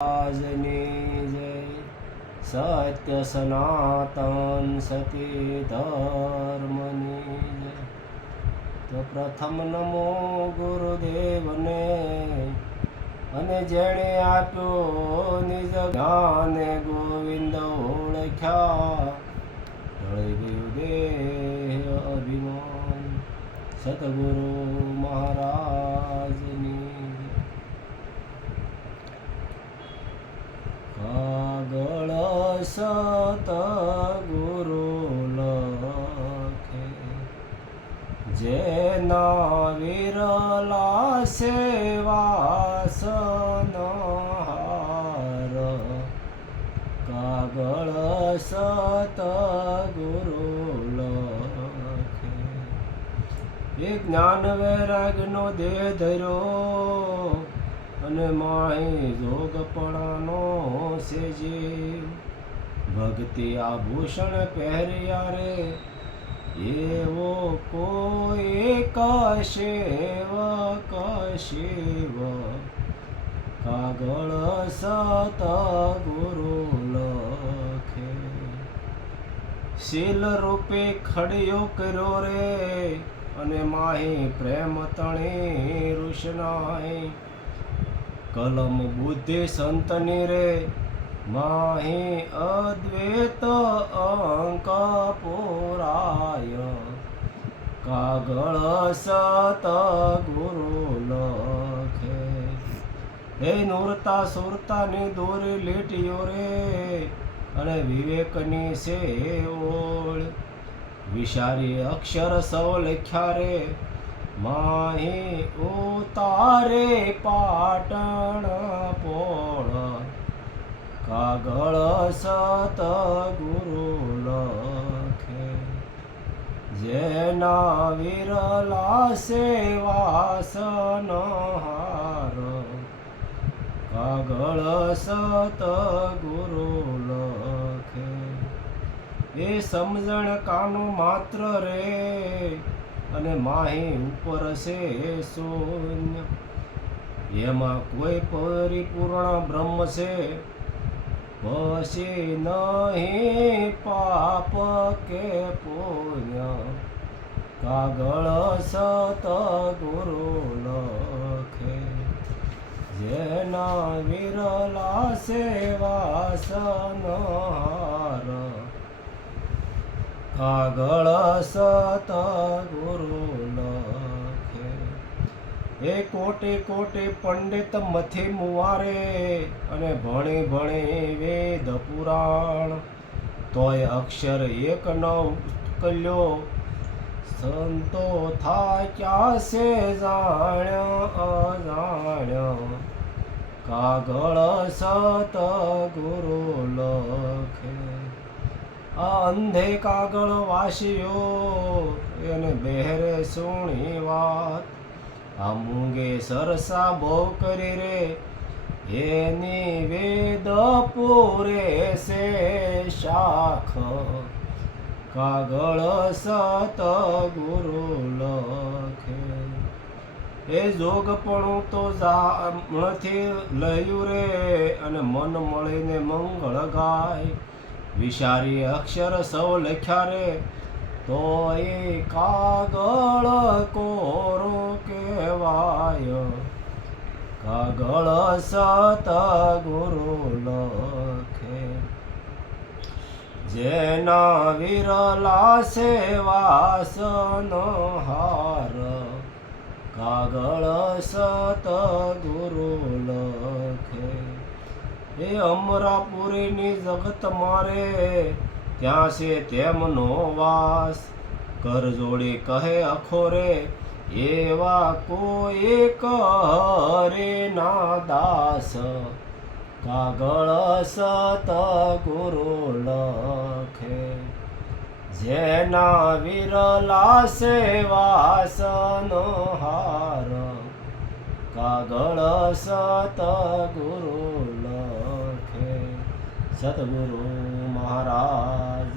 આજની જય સત્ય સનાતન સતી ધર્મની જય. તો પ્રથમ નમો ગુરુદેવને, અને જેણે આપ્યો નિજ જ્ઞાને ગોવિંદ ઓળખ્યા, ઢળી ગયું દેહ અભિમાન. સતગુરુ મહારાજની કાગળ સતગુરુ લખે, જેના વિરલા સેવાસનહાર. કાગળ સતગુરુ લખે, એ જ્ઞાન વૈરાગનો દેહ ધર્યો, અને માહી જોગપણાનો છે જીવ. ભક્તિ આભૂષણ પહેર્યા રે, એવો કોઈ કશેવ કશિવ. કાગળ સતગુરુ લખે, શીલ રૂપે ખડિયો કર્યો રે, અને માહી પ્રેમ તણી ઋષનાય. કલમ બુદ્ધિ સંતની રે, માહી અદ્વૈત અંક પુરાય. કાગળ સતગુરુ લખે, હે નૂરતા સુરતાની દોરી લીટીઓ રે, અને વિવેકની છે ઓળ. વિચારી અક્ષર સૌ લખ્યા રે, માહી ઉતારે પાટણ પોળ. કાગળ સતગુરુ લખે, જેના વિરલા સેવાસનહાર. કાગળ સતગુરુ લખે, એ સમજણ કાનો માત્ર રે, અને માહી ઉપર છે શૂન્ય. એમાં કોઈ પરિપૂર્ણ બ્રહ્મ છે, પછી નહીં પાપ કે પુણ્ય. કાગળ સતગુરુ લખે, જેના વિરલા સેવાસનહાર. કાગળ સતગુરુ લખે, એ કોટી કોટી પંડિત મથી મુવારે, અને ભણી ભણી વેદ પુરાણ. તોય અક્ષર એક ન ઉકલ્યો, સંતો થાક્યા છે જાણ્યા અજાણ્યા. કાગળ સતગુરુ લખે, આ અંધે કાગળ વાસીઓ, એને બહેરે સુણી વાત. આ મૂંગે સરસા બહુ કરી રે, એની વેદ પૂરે છે શાખ. કાગળ સતગુરુ લખે, એ જોગપણું તો જામણથી લયું રે, અને મન મળીને મંગળ ગાય. વિચારી અક્ષર સૌ લખ્યા રે, તો એ કાગળ કોરો કહેવાય. કાગળ સતગુરુ લખે, જેના વિરલા સેવાસનહાર. કાગળ સતગુરુ લખે, એ અમરાપુરીની જગત મારે, ત્યાં છે તેમનો વાસ. કર જોડી કહે અખોરે, એવા કોઈ હરે ના દાસ. કાગળ સતગુરુ લખે, જેના વિરલા સેવાસનહાર. કાગળ સતગુરુ લખે. સતગુરુ મહારાજ.